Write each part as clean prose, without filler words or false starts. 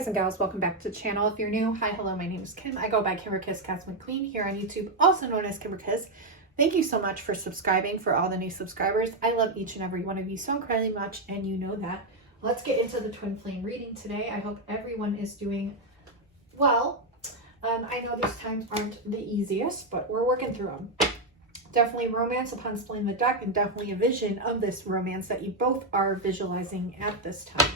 guys and gals, welcome back to the channel. If you're new, hi, hello, my name is Kim. I go by Kimberkiss Cosmic Queen here on YouTube, also known as Kimberkiss. Thank you so much for subscribing, for all the new subscribers. I love each and every one of you so incredibly much, and you know that. Let's get into the twin flame reading today. I hope everyone is doing well. I know these times aren't the easiest, but we're working through them. Definitely romance upon splitting the deck, and definitely a vision of this romance that you both are visualizing at this time.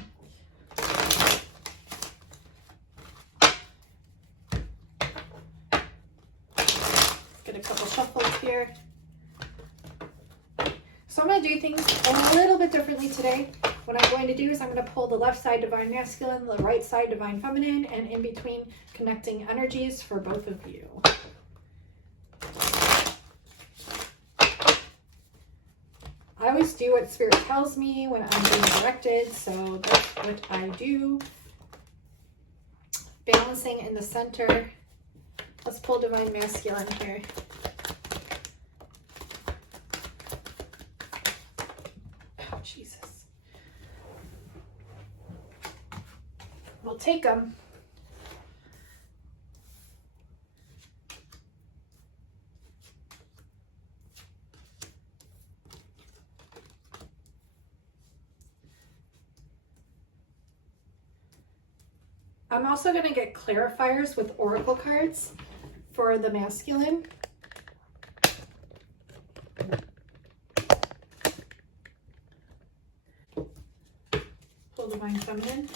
Get a couple shuffles here. So I'm going to do things a little bit differently today. What I'm going to do is I'm going to pull the left side Divine Masculine, the right side Divine Feminine, and in between connecting energies for both of you. I always do what Spirit tells me when I'm being directed, so that's what I do. Balancing in the center. Let's pull Divine Masculine here. Oh, Jesus. We'll take them. I'm also going to get clarifiers with oracle cards for the masculine. Pull Divine Feminine.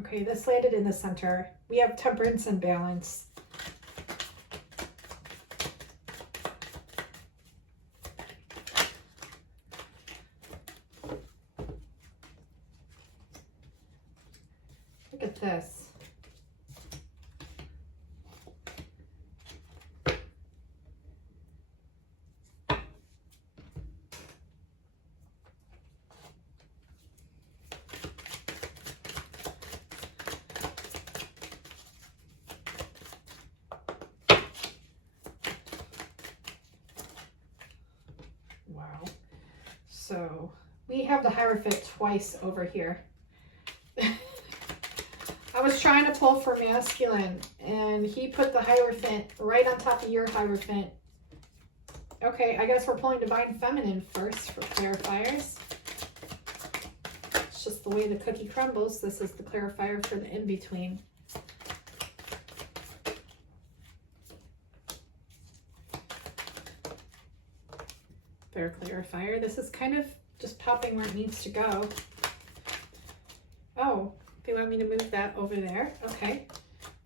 Okay, this landed in the center. We have Temperance and Balance. Look at this. Wow. So we have the Hierophant twice over here. I was trying to pull for masculine, and he put the Hierophant right on top of your Hierophant. Okay, I guess we're pulling Divine Feminine first for clarifiers. It's just the way the cookie crumbles. This is the clarifier for the in-between. Fair clarifier. This is kind of just popping where it needs to go. Oh. They want me to move that over there. Okay.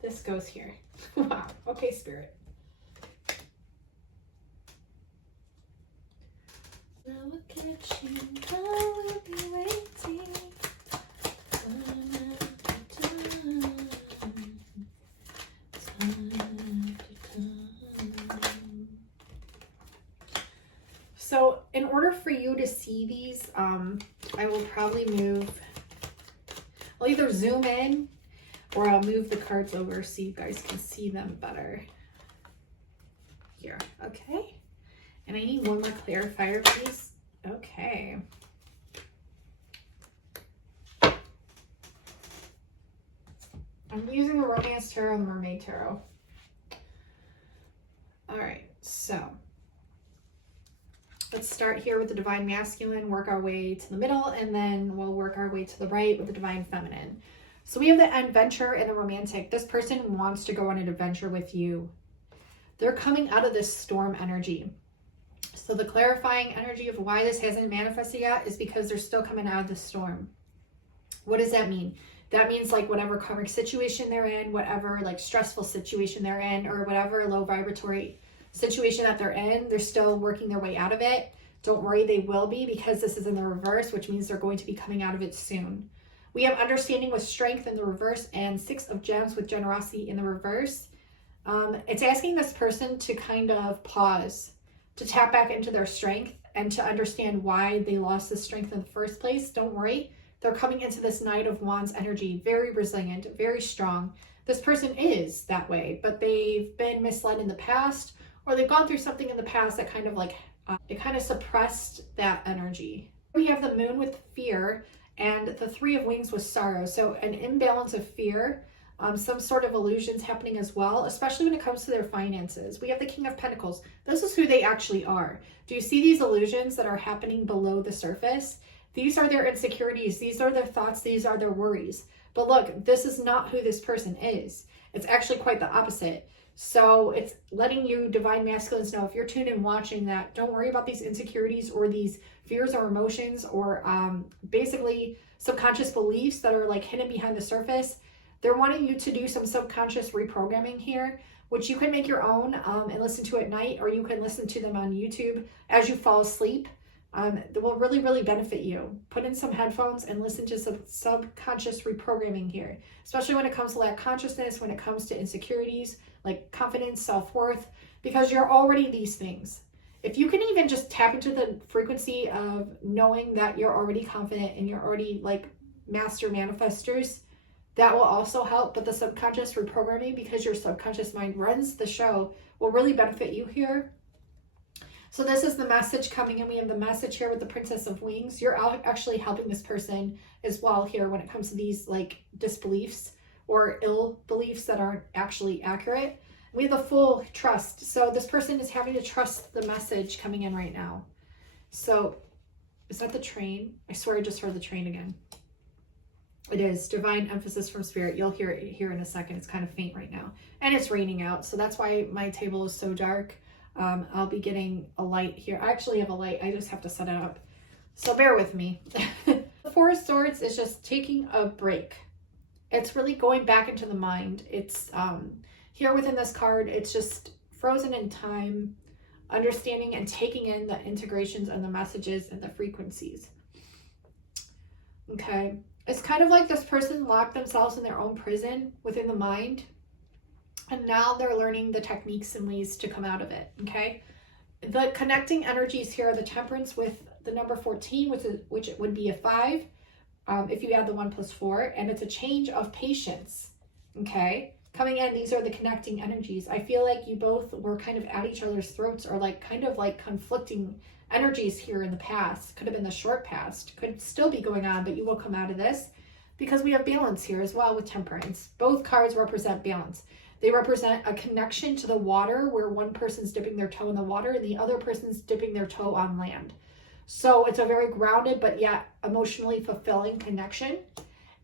This goes here. Wow. Okay, Spirit. Now look at you. I will be waiting. So in order for you to see these, I will probably move. I'll either zoom in or I'll move the cards over so you guys can see them better. Here, okay. And I need one more clarifier, please. Okay. I'm using the Romance Tarot and the Mermaid Tarot. All right, so let's start here with the Divine Masculine, work our way to the middle, and then we'll work our way to the right with the Divine Feminine. So we have the adventure and the romantic. This person wants to go on an adventure with you. They're coming out of this storm energy. So the clarifying energy of why this hasn't manifested yet is because they're still coming out of the storm. What does that mean? That means like whatever karmic situation they're in, whatever like stressful situation they're in, or whatever low vibratory situation that they're in, they're still working their way out of it. Don't worry, they will be, because this is in the reverse, which means they're going to be coming out of it soon. We have understanding with strength in the reverse and 6 of gems with generosity in the reverse. It's asking this person to kind of pause, to tap back into their strength and to understand why they lost the strength in the first place. Don't worry, they're coming into this Knight of Wands energy, very resilient, very strong, this person is that way, but they've been misled in the past, or they've gone through something in the past that kind of like, it kind of suppressed that energy. We have the moon with fear and the 3 of wings with sorrow. So an imbalance of fear, some sort of illusions happening as well, especially when it comes to their finances. We have the King of Pentacles. This is who they actually are. Do you see these illusions that are happening below the surface? These are their insecurities. These are their thoughts. These are their worries. But look, this is not who this person is. It's actually quite the opposite. So it's letting you divine masculines know, if you're tuned in watching, that don't worry about these insecurities or these fears or emotions or basically subconscious beliefs that are like hidden behind the surface. They're wanting you to do some subconscious reprogramming here, which you can make your own and listen to at night, or you can listen to them on YouTube as you fall asleep. That will really, really benefit you. Put in some headphones and listen to some subconscious reprogramming here, especially when it comes to lack consciousness, when it comes to insecurities, like confidence, self-worth, because you're already these things. If you can even just tap into the frequency of knowing that you're already confident and you're already like master manifestors, that will also help. But the subconscious reprogramming, because your subconscious mind runs the show, will really benefit you here. So this is the message coming in. We have the message here with the Princess of Wings. You're actually helping this person as well here when it comes to these like disbeliefs or ill beliefs that aren't actually accurate. We have the full trust. So this person is having to trust the message coming in right now. So is that the train? I swear I just heard the train again. It is divine emphasis from spirit. You'll hear it here in a second. It's kind of faint right now. And it's raining out. So that's why my table is so dark. I'll be getting a light here. I actually have a light. I just have to set it up. So bear with me. The Four of Swords is just taking a break. It's really going back into the mind. It's here within this card, it's just frozen in time, understanding and taking in the integrations and the messages and the frequencies. Okay. It's kind of like this person locked themselves in their own prison within the mind. And now they're learning the techniques and ways to come out of it, okay? The connecting energies here are the Temperance with the number 14, which would be a 5, if you add the 1 plus 4, and it's a change of patience, okay? Coming in, these are the connecting energies. I feel like you both were kind of at each other's throats, or like kind of like conflicting energies here in the past. Could have been the short past, could still be going on, but you will come out of this because we have balance here as well with Temperance. Both cards represent balance. They represent a connection to the water where one person's dipping their toe in the water and the other person's dipping their toe on land. So it's a very grounded but yet emotionally fulfilling connection.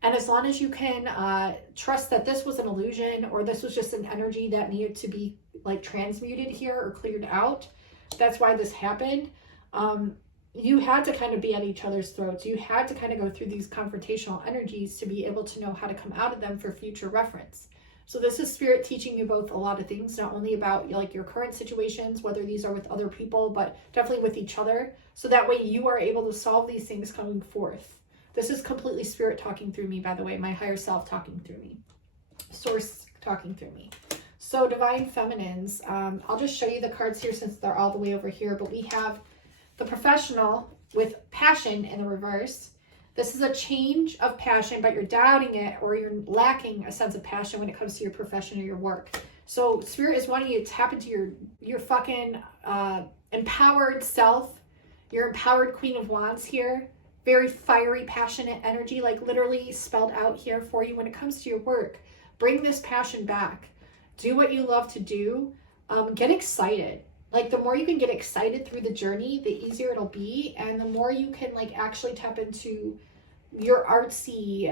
And as long as you can trust that this was an illusion or this was just an energy that needed to be like transmuted here or cleared out, that's why this happened. You had to kind of be at each other's throats. You had to kind of go through these confrontational energies to be able to know how to come out of them for future reference. So this is spirit teaching you both a lot of things, not only about like your current situations, whether these are with other people, but definitely with each other. So that way you are able to solve these things coming forth. This is completely spirit talking through me, by the way, my higher self talking through me, source talking through me. So divine feminines, I'll just show you the cards here since they're all the way over here, but we have the professional with passion in the reverse. This is a change of passion, but you're doubting it or you're lacking a sense of passion when it comes to your profession or your work. So spirit is wanting you to tap into your fucking empowered self, your empowered Queen of Wands here. Very fiery, passionate energy, like literally spelled out here for you when it comes to your work. Bring this passion back. Do what you love to do. Get excited. Like the more you can get excited through the journey, the easier it'll be. And the more you can like actually tap into your artsy,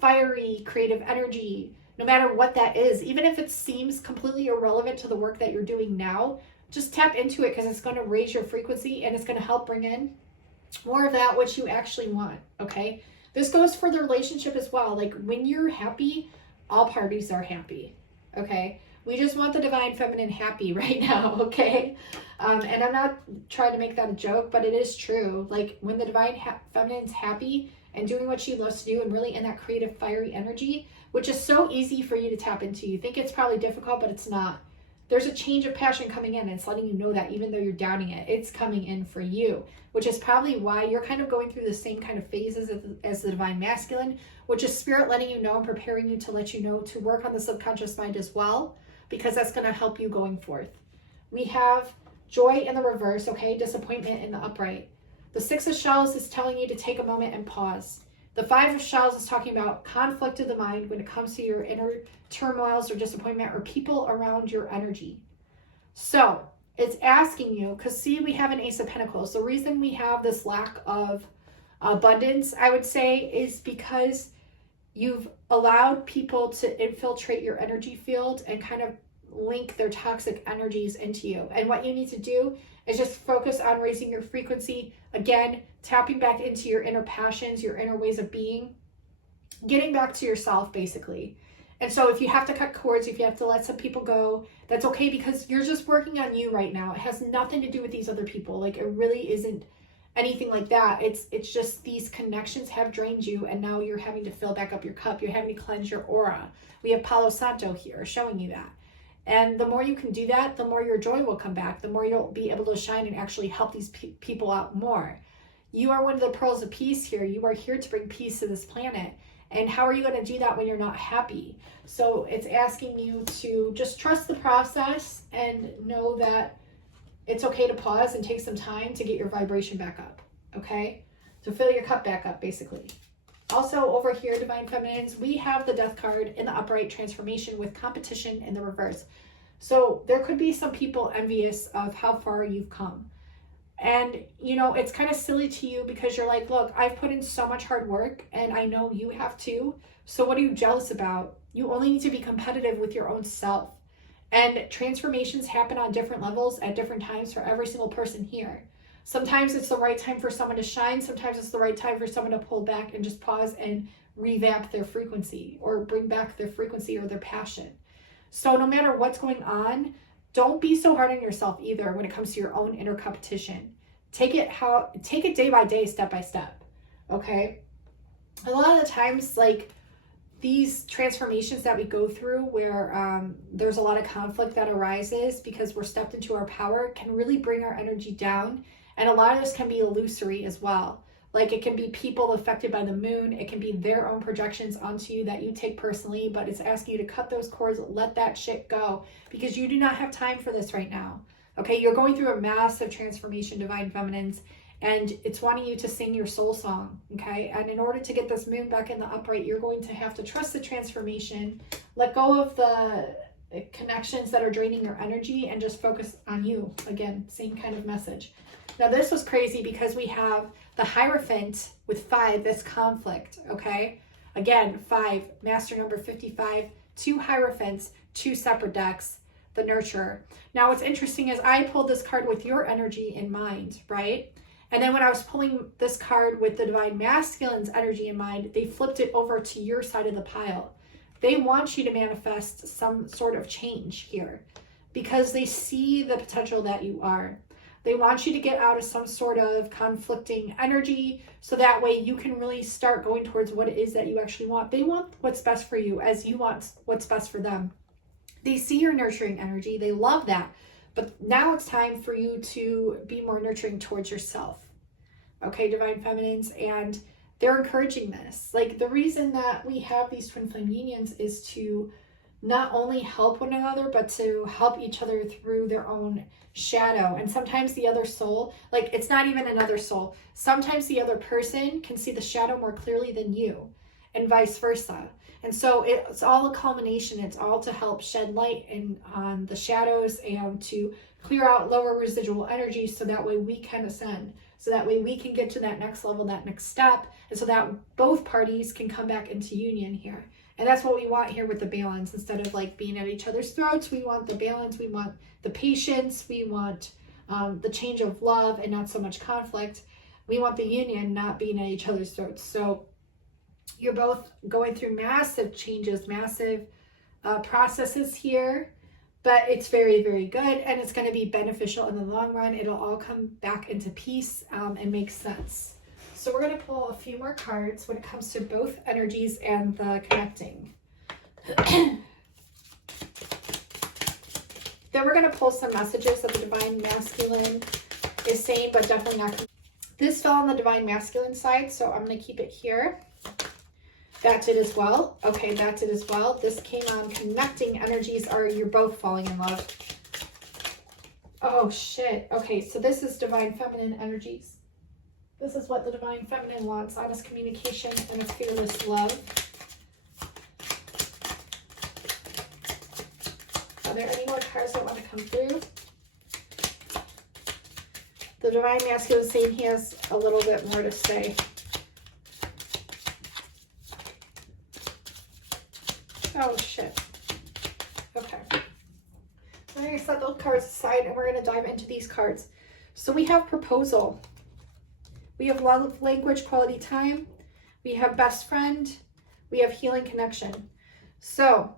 fiery, creative energy, no matter what that is, even if it seems completely irrelevant to the work that you're doing now, just tap into it because it's going to raise your frequency and it's going to help bring in more of that which you actually want, okay? This goes for the relationship as well. Like when you're happy, all parties are happy, okay? We just want the divine feminine happy right now, okay? And I'm not trying to make that a joke, but it is true. Like when the divine feminine's happy and doing what she loves to do and really in that creative, fiery energy, which is so easy for you to tap into. You think it's probably difficult, but it's not. there's a change of passion coming in. It's letting you know that even though you're doubting it, it's coming in for you, which is probably why you're kind of going through the same kind of phases as the divine masculine, which is spirit letting you know and preparing you to let you know to work on the subconscious mind as well, because that's going to help you going forth. We have joy in the reverse, okay? Disappointment in the upright. The Six of Shells is telling you to take a moment and pause. The Five of Shells is talking about conflict of the mind when it comes to your inner turmoils or disappointment or people around your energy. So it's asking you, because see, we have an Ace of Pentacles. The reason we have this lack of abundance, I would say, is because you've allowed people to infiltrate your energy field and kind of link their toxic energies into you. And what you need to do is just focus on raising your frequency. Again, tapping back into your inner passions, your inner ways of being, getting back to yourself, basically. And so if you have to cut cords, if you have to let some people go, that's okay, because you're just working on you right now. It has nothing to do with these other people. Like, it really isn't anything like that. It's just these connections have drained you, and now you're having to fill back up your cup. You're having to cleanse your aura. We have Palo Santo here showing you that. And the more you can do that, the more your joy will come back, the more you'll be able to shine and actually help these people out more. You are one of the pearls of peace here. You are here to bring peace to this planet. And how are you going to do that when you're not happy? So it's asking you to just trust the process and know that it's okay to pause and take some time to get your vibration back up, okay? To fill your cup back up, basically. Also over here, Divine Feminines, we have the Death card in the upright, transformation with competition in the reverse. So there could be some people envious of how far you've come. And, you know, it's kind of silly to you because you're like, look, I've put in so much hard work and I know you have too. So what are you jealous about? You only need to be competitive with your own self. And transformations happen on different levels at different times for every single person here. Sometimes it's the right time for someone to shine. Sometimes it's the right time for someone to pull back and just pause and revamp their frequency or bring back their frequency or their passion. So no matter what's going on, don't be so hard on yourself either when it comes to your own inner competition. Take it day by day, step by step. Okay? A lot of the times, like, these transformations that we go through where there's a lot of conflict that arises because we're stepped into our power can really bring our energy down. And a lot of this can be illusory as well. Like, it can be people affected by the moon. It can be their own projections onto you that you take personally, but it's asking you to cut those cords, let that shit go, because you do not have time for this right now. Okay, you're going through a massive transformation, Divine Feminines, and it's wanting you to sing your soul song, okay? And in order to get this moon back in the upright, you're going to have to trust the transformation, let go of the connections that are draining your energy, and just focus on you. Again, same kind of message. Now, this was crazy because we have the Hierophant with 5, that's conflict, okay? Again, 5, master number 55, 2 Hierophants, 2 separate decks, the Nurturer. Now, what's interesting is I pulled this card with your energy in mind, right? And then when I was pulling this card with the Divine Masculine's energy in mind, they flipped it over to your side of the pile. They want you to manifest some sort of change here because they see the potential that you are. They want you to get out of some sort of conflicting energy so that way you can really start going towards what it is that you actually want. They want what's best for you as you want what's best for them. They see your nurturing energy. They love that. But now it's time for you to be more nurturing towards yourself. Okay, Divine Feminines, and they're encouraging this. Like, the reason that we have these twin flame unions is to not only help one another, but to help each other through their own shadow. And sometimes the other soul, like, it's not even another soul. Sometimes the other person can see the shadow more clearly than you, and vice versa. And so it's all a culmination. It's all to help shed light on the shadows and to clear out lower residual energy so that way we can ascend. So that way we can get to that next level, that next step. And so that both parties can come back into union here. And that's what we want here with the balance. Instead of like being at each other's throats, we want the balance. We want the patience. We want the change of love and not so much conflict. We want the union, not being at each other's throats. So you're both going through massive changes, massive processes here, but it's very, very good, and it's going to be beneficial in the long run. It'll all come back into peace and make sense. So we're going to pull a few more cards when it comes to both energies and the connecting. Then we're going to pull some messages that the Divine Masculine is saying, but definitely not. This fell on the Divine Masculine side, so I'm going to keep it here. That did as well. Okay, that did as well. This came on connecting energies, or you're both falling in love. Oh, shit. Okay, so this is Divine Feminine energies. This is what the Divine Feminine wants. Honest communication and a fearless love. Are there any more cards that want to come through? The Divine Masculine is saying he has a little bit more to say. Oh, shit. Okay. I'm going to set those cards aside and we're going to dive into these cards. So we have proposal. We have love language, quality time. We have best friend. We have healing connection. So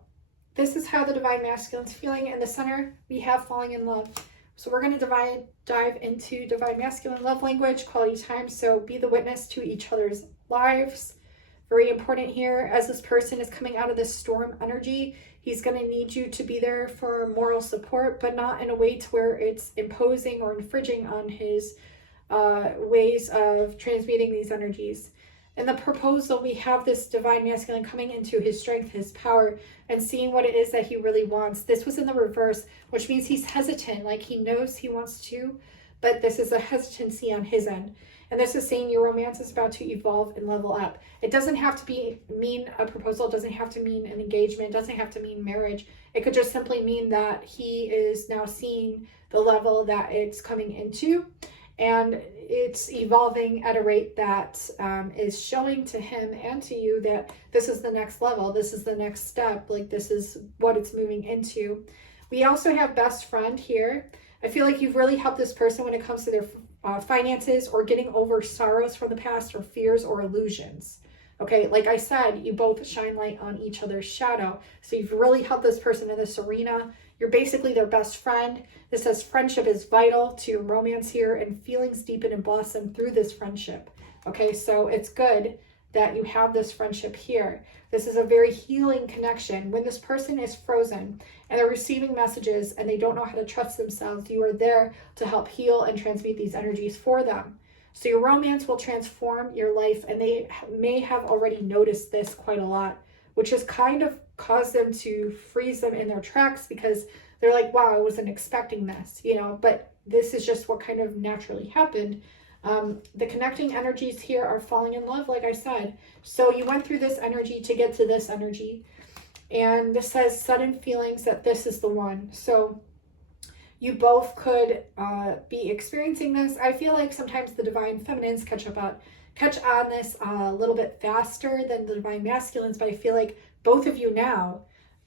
this is how the Divine Masculine's feeling. In the center, we have falling in love. So we're going to dive into Divine Masculine love language, quality time. So be the witness to each other's lives. Very important here, as this person is coming out of this storm energy, he's going to need you to be there for moral support, but not in a way to where it's imposing or infringing on his ways of transmuting these energies. In the proposal, we have this Divine Masculine coming into his strength, his power, and seeing what it is that he really wants. This was in the reverse, which means he's hesitant, like he knows he wants to, but this is a hesitancy on his end. And this is saying your romance is about to evolve and level up. It doesn't have to mean a proposal. It doesn't have to mean an engagement. It doesn't have to mean marriage. It could just simply mean that he is now seeing the level that it's coming into. And it's evolving at a rate that is showing to him and to you that this is the next level. This is the next step. Like, this is what it's moving into. We also have best friend here. I feel like you've really helped this person when it comes to their finances or getting over sorrows from the past or fears or illusions. Okay, like I said, you both shine light on each other's shadow. So you've really helped this person in this arena. You're basically their best friend. This says friendship is vital to romance here, and feelings deepen and blossom through this friendship. Okay, so it's good that you have this friendship here. This is a very healing connection. When this person is frozen and they're receiving messages and they don't know how to trust themselves, you are there to help heal and transmute these energies for them. So your romance will transform your life, and they may have already noticed this quite a lot, which has kind of caused them to freeze them in their tracks, because they're like, wow, I wasn't expecting this, you know, but this is just what kind of naturally happened. The connecting energies here are falling in love, like I said. So you went through this energy to get to this energy. And this says sudden feelings that this is the one. So you both could be experiencing this. I feel like sometimes the Divine Feminines catch on this a little bit faster than the Divine Masculines, but I feel like both of you now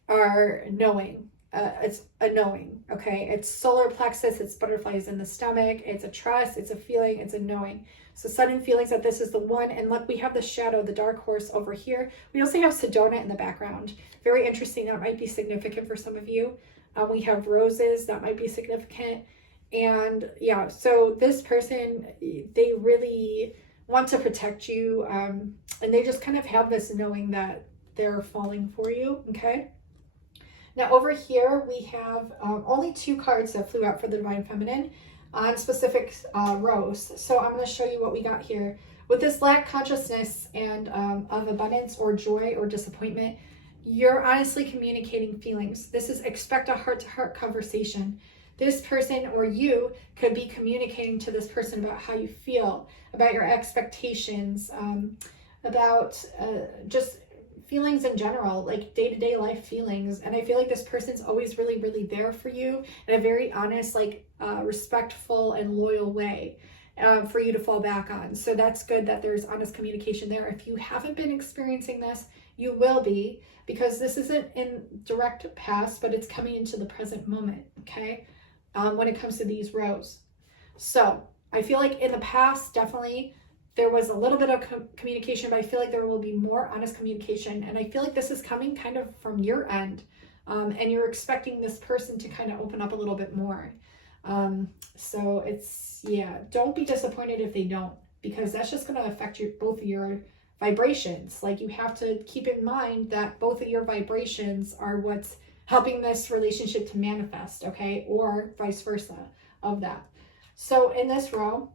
are knowing. It's a knowing, okay? It's solar plexus, it's butterflies in the stomach, it's a trust, it's a feeling, it's a knowing. So sudden feelings that this is the one. And look, we have the shadow, the dark horse over here. We also have Sedona in the background. Very interesting. That might be significant for some of you. We have roses. That might be significant. And yeah, so this person, they really want to protect you. And they just kind of have this knowing that they're falling for you, okay? Now over here, we have only 2 cards that flew out for the Divine Feminine on specific rows. So I'm going to show you what we got here. With this lack consciousness and of abundance or joy or disappointment, you're honestly communicating feelings. This is expect a heart-to-heart conversation. This person or you could be communicating to this person about how you feel, about your expectations, about just feelings in general, like day-to-day life feelings. And I feel like this person's always really, really there for you in a very honest, like respectful and loyal way for you to fall back on. So that's good that there's honest communication there. If you haven't been experiencing this, you will be, because this isn't in direct past, but it's coming into the present moment, okay? When it comes to these rows. So I feel like in the past, definitely, there was a little bit of communication, but I feel like there will be more honest communication. And I feel like this is coming kind of from your end. And you're expecting this person to kind of open up a little bit more. So it's, yeah, don't be disappointed if they don't, because that's just going to affect both of your vibrations. Like, you have to keep in mind that both of your vibrations are what's helping this relationship to manifest, okay? Or vice versa of that. So in this row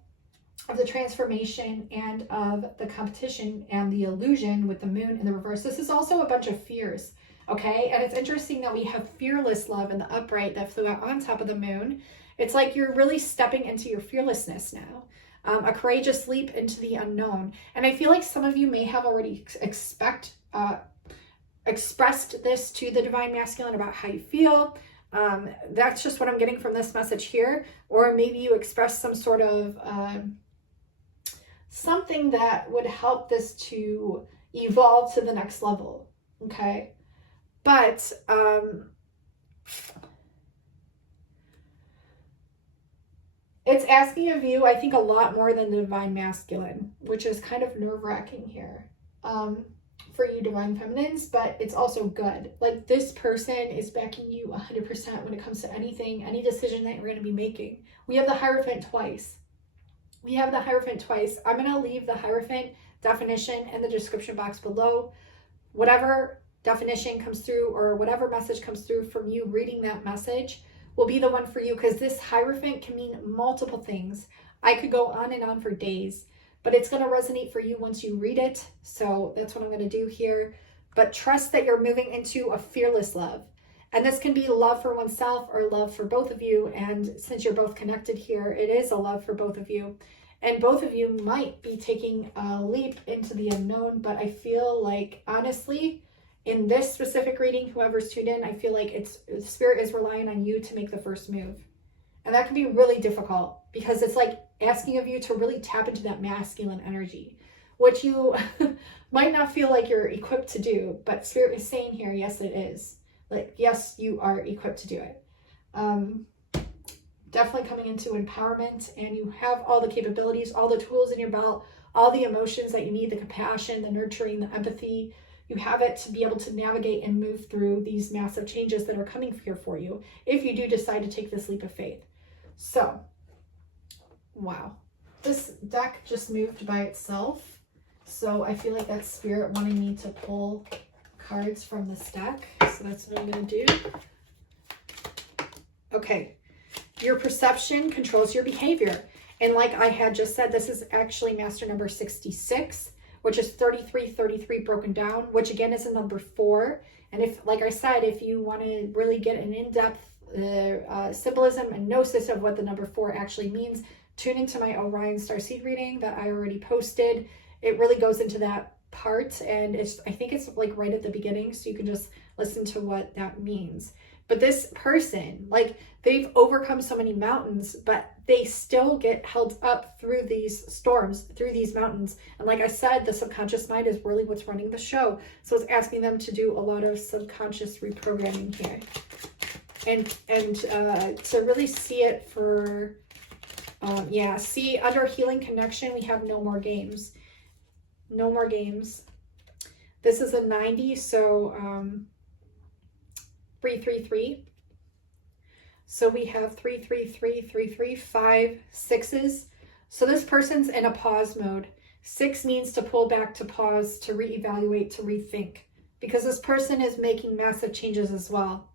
of the transformation and of the competition and the illusion with the moon in the reverse, this is also a bunch of fears, okay? And it's interesting that we have fearless love in the upright that flew out on top of the moon. It's like you're really stepping into your fearlessness now. A courageous leap into the unknown. And I feel like some of you may have already expressed this to the divine masculine about how you feel. That's just what I'm getting from this message here. Or maybe you express some sort of something that would help this to evolve to the next level, okay? But it's asking of you, I think, a lot more than the divine masculine, which is kind of nerve-wracking here for you divine feminines, but it's also good. Like, this person is backing you 100% when it comes to anything, any decision that you're going to be making. We have the Hierophant twice. I'm going to leave the Hierophant definition in the description box below. Whatever definition comes through or whatever message comes through from you reading that message will be the one for you, because this Hierophant can mean multiple things. I could go on and on for days, but it's going to resonate for you once you read it. So that's what I'm going to do here. But trust that you're moving into a fearless love. And this can be love for oneself or love for both of you. And since you're both connected here, it is a love for both of you. And both of you might be taking a leap into the unknown, but I feel like, honestly, in this specific reading, whoever's tuned in, I feel like Spirit is relying on you to make the first move. And that can be really difficult, because it's like asking of you to really tap into that masculine energy, which you might not feel like you're equipped to do, but Spirit is saying here, yes, it is. Like, yes, you are equipped to do it. Definitely coming into empowerment, and you have all the capabilities, all the tools in your belt, all the emotions that you need, the compassion, the nurturing, the empathy. You have it to be able to navigate and move through these massive changes that are coming here for you if you do decide to take this leap of faith. So, wow. This deck just moved by itself. So I feel like that's Spirit wanting me to pull cards from this deck. So that's what I'm going to do. Okay. Your perception controls your behavior. And like I had just said, this is actually master number 66. Which is 3333 broken down, which again is a number 4. And if, like I said, if you want to really get an in-depth symbolism and gnosis of what the number 4 actually means, tune into my Orion Starseed reading that I already posted. It really goes into that part, and I think it's like right at the beginning, so you can just listen to what that means. But this person, like, they've overcome so many mountains, but they still get held up through these storms, through these mountains. And like I said, the subconscious mind is really what's running the show. So it's asking them to do a lot of subconscious reprogramming here. And to really see it for, see, under healing connection, we have no more games. No more games. This is a 90, so 333. So we have 333, 333, 5 6s. So this person's in a pause mode. 6 means to pull back, to pause, to reevaluate, to rethink, because this person is making massive changes as well.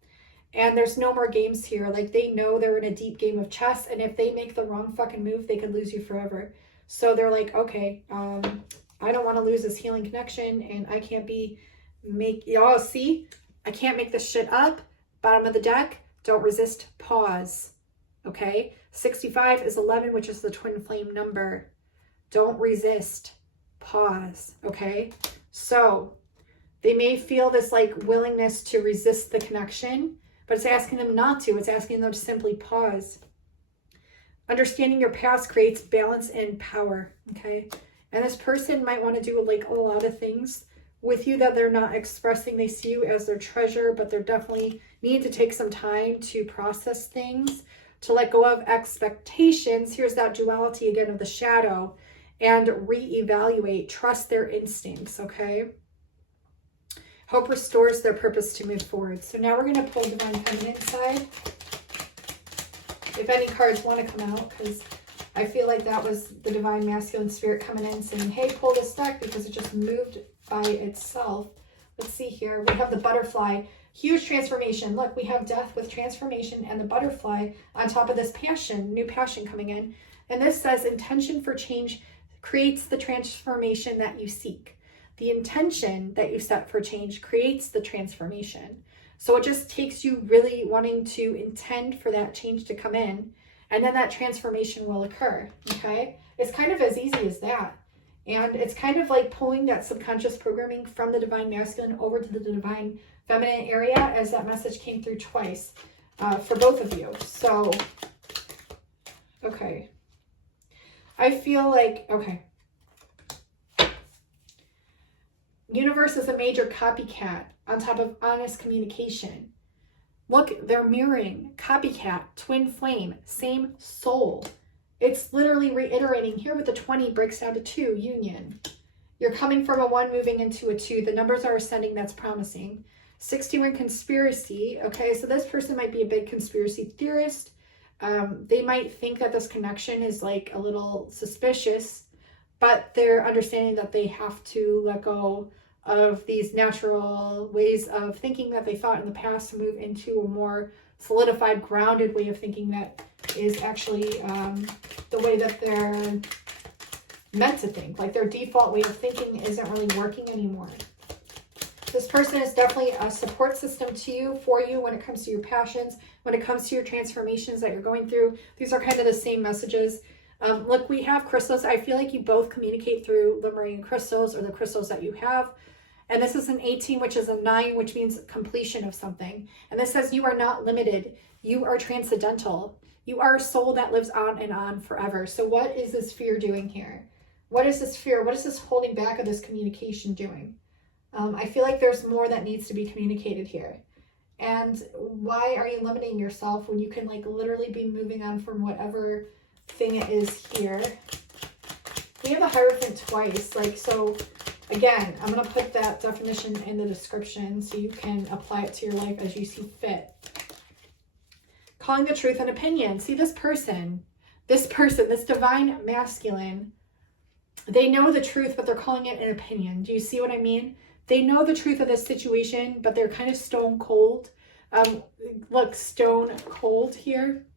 And there's no more games here. Like, they know they're in a deep game of chess, and if they make the wrong fucking move, they could lose you forever. So they're like, okay, I don't want to lose this healing connection, and I can't y'all see, I can't make this shit up. Bottom of the deck, don't resist, pause. Okay, 65 is 11, which is the twin flame number. Don't resist, pause. Okay, so they may feel this like willingness to resist the connection, but it's asking them not to. It's asking them to simply pause. Understanding your past creates balance and power. Okay, and this person might want to do like a lot of things with you that they're not expressing. They see you as their treasure, but they're definitely need to take some time to process things, to let go of expectations. Here's that duality again of the shadow, and reevaluate, trust their instincts, okay? Hope restores their purpose to move forward. So now we're going to pull Divine Feminine side. If any cards want to come out, because I feel like that was the Divine Masculine Spirit coming in saying, hey, pull this deck, because it just moved by itself. Let's see here. We have the Butterfly. Huge transformation. Look, we have death with transformation and the butterfly on top of this passion, new passion coming in. And this says intention for change creates the transformation that you seek. The intention that you set for change creates the transformation. So it just takes you really wanting to intend for that change to come in, and then that transformation will occur, okay? It's kind of as easy as that. And it's kind of like pulling that subconscious programming from the divine masculine over to the divine feminine area, as that message came through twice for both of you. So, okay. I feel like, okay. Universe is a major copycat on top of honest communication. Look, they're mirroring, copycat, twin flame, same soul. It's literally reiterating here with the 20 breaks down to 2, union. You're coming from a 1 moving into a 2. The numbers are ascending, that's promising. 61 conspiracy. Okay, so this person might be a big conspiracy theorist. They might think that this connection is like a little suspicious, but they're understanding that they have to let go of these natural ways of thinking that they thought in the past to move into a more solidified, grounded way of thinking that is actually the way that they're meant to think. Like their default way of thinking isn't really working anymore. This person is definitely a support system to you, for you, when it comes to your passions, when it comes to your transformations that you're going through. These are kind of the same messages. Look, we have crystals. I feel like you both communicate through the marine crystals or the crystals that you have. And this is an 18, which is a 9, which means completion of something. And this says you are not limited. You are transcendental. You are a soul that lives on and on forever. So what is this fear doing here? What is this fear? What is this holding back of this communication doing? I feel like there's more that needs to be communicated here. And why are you limiting yourself when you can like literally be moving on from whatever thing it is here? We have a Hierophant twice. Like, so again, I'm going to put that definition in the description so you can apply it to your life as you see fit. Calling the truth an opinion. See, this divine masculine, they know the truth, but they're calling it an opinion. Do you see what I mean? They know the truth of this situation, but they're kind of stone cold. Look, stone cold here,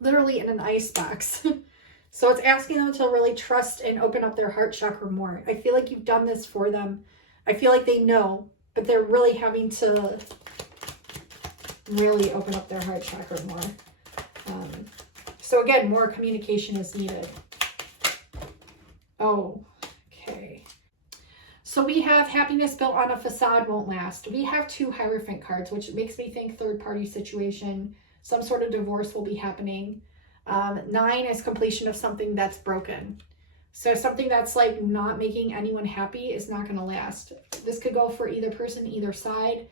literally in an ice box. So it's asking them to really trust and open up their heart chakra more. I feel like you've done this for them. I feel like they know, but they're really having to really open up their heart chakra more. So again, more communication is needed. Oh, okay. So we have happiness built on a facade won't last. We have 2 Hierophant cards, which makes me think third-party situation. Some sort of divorce will be happening. 9 is completion of something that's broken. So something that's like not making anyone happy is not going to last. This could go for either person, either side.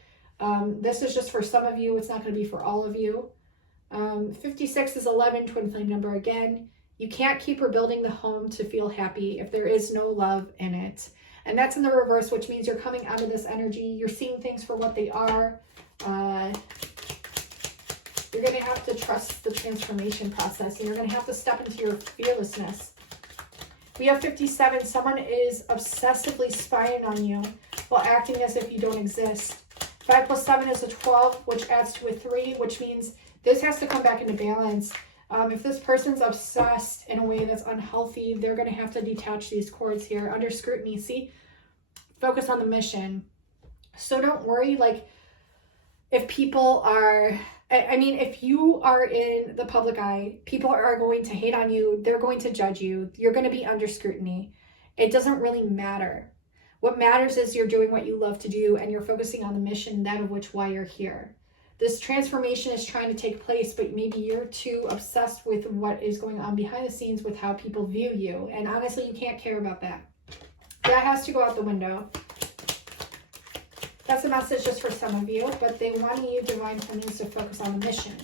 This is just for some of you. It's not going to be for all of you. 56 is 11, twin flame number again. You can't keep rebuilding the home to feel happy if there is no love in it. And that's in the reverse, which means you're coming out of this energy. You're seeing things for what they are. You're going to have to trust the transformation process, and you're going to have to step into your fearlessness. We have 57. Someone is obsessively spying on you while acting as if you don't exist. 5 plus 7 is a 12, which adds to a 3, which means this has to come back into balance. If this person's obsessed in a way that's unhealthy, they're going to have to detach these cords here under scrutiny. See, focus on the mission. So don't worry, like, if people are, I mean, if you are in the public eye, people are going to hate on you. They're going to judge you. You're going to be under scrutiny. It doesn't really matter. What matters is you're doing what you love to do, and you're focusing on the mission, that of which why you're here. This transformation is trying to take place, but maybe you're too obsessed with what is going on behind the scenes with how people view you. And honestly, you can't care about that. That has to go out the window. That's a message just for some of you, but they want you, divine feminines, to focus on the mission.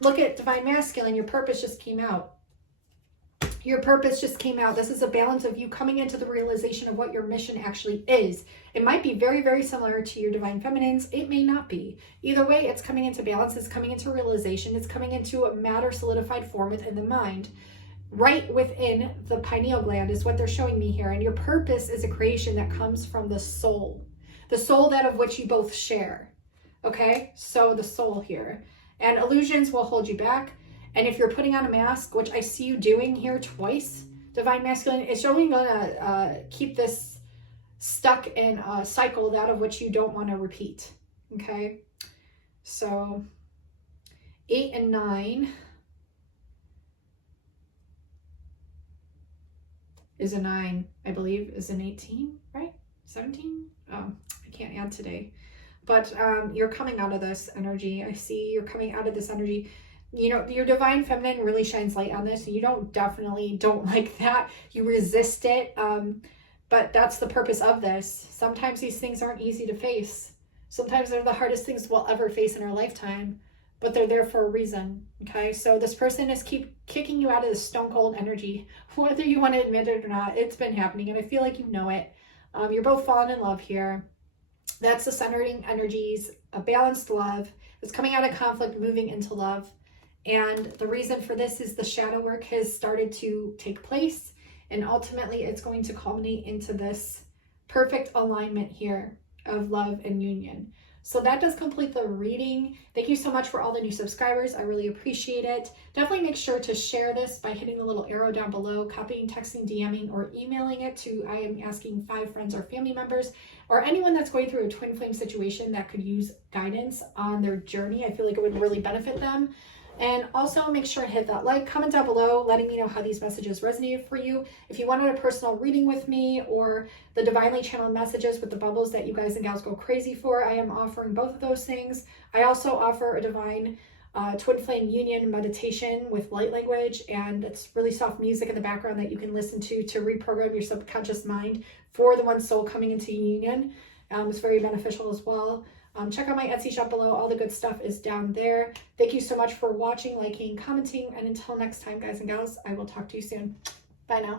Look at divine masculine. Your purpose just came out. Your purpose just came out. This is a balance of you coming into the realization of what your mission actually is. It might be very, very similar to your divine feminines. It may not be. Either way, it's coming into balance. It's coming into realization. It's coming into a matter solidified form within the mind. Right within the pineal gland is what they're showing me here. And your purpose is a creation that comes from the soul. The soul that of which you both share. Okay, so the soul here. And illusions will hold you back. And if you're putting on a mask, which I see you doing here twice, divine masculine, it's only going to keep this stuck in a cycle out of which you don't want to repeat. Okay, so 8 and 9 is a 9, I believe, is an 18, right? 17? Oh, I can't add today. But you're coming out of this energy. I see you're coming out of this energy. You know, your divine feminine really shines light on this. You definitely don't like that. You resist it. But that's the purpose of this. Sometimes these things aren't easy to face. Sometimes they're the hardest things we'll ever face in our lifetime, but they're there for a reason. Okay, so this person is keep kicking you out of the stone cold energy, whether you want to admit it or not. It's been happening, and I feel like you know it. You're both falling in love here. That's the centering energies, a balanced love. It's coming out of conflict, moving into love. And the reason for this is the shadow work has started to take place, and ultimately it's going to culminate into this perfect alignment here of love and union. So that does complete the reading. Thank you so much for all the new subscribers. I really appreciate it. Definitely make sure to share this by hitting the little arrow down below, copying, texting, DMing, or emailing it to I am asking 5 friends or family members, or anyone that's going through a twin flame situation that could use guidance on their journey. I feel like it would really benefit them. And also make sure to hit that like, comment down below, letting me know how these messages resonated for you. If you wanted a personal reading with me or the divinely channeled messages with the bubbles that you guys and gals go crazy for, I am offering both of those things. I also offer a divine twin flame union meditation with light language, and it's really soft music in the background that you can listen to reprogram your subconscious mind for the one soul coming into union. It's very beneficial as well. Check out my Etsy shop below. All the good stuff is down there. Thank you so much for watching, liking, commenting, and until next time, guys and gals, I will talk to you soon. Bye now.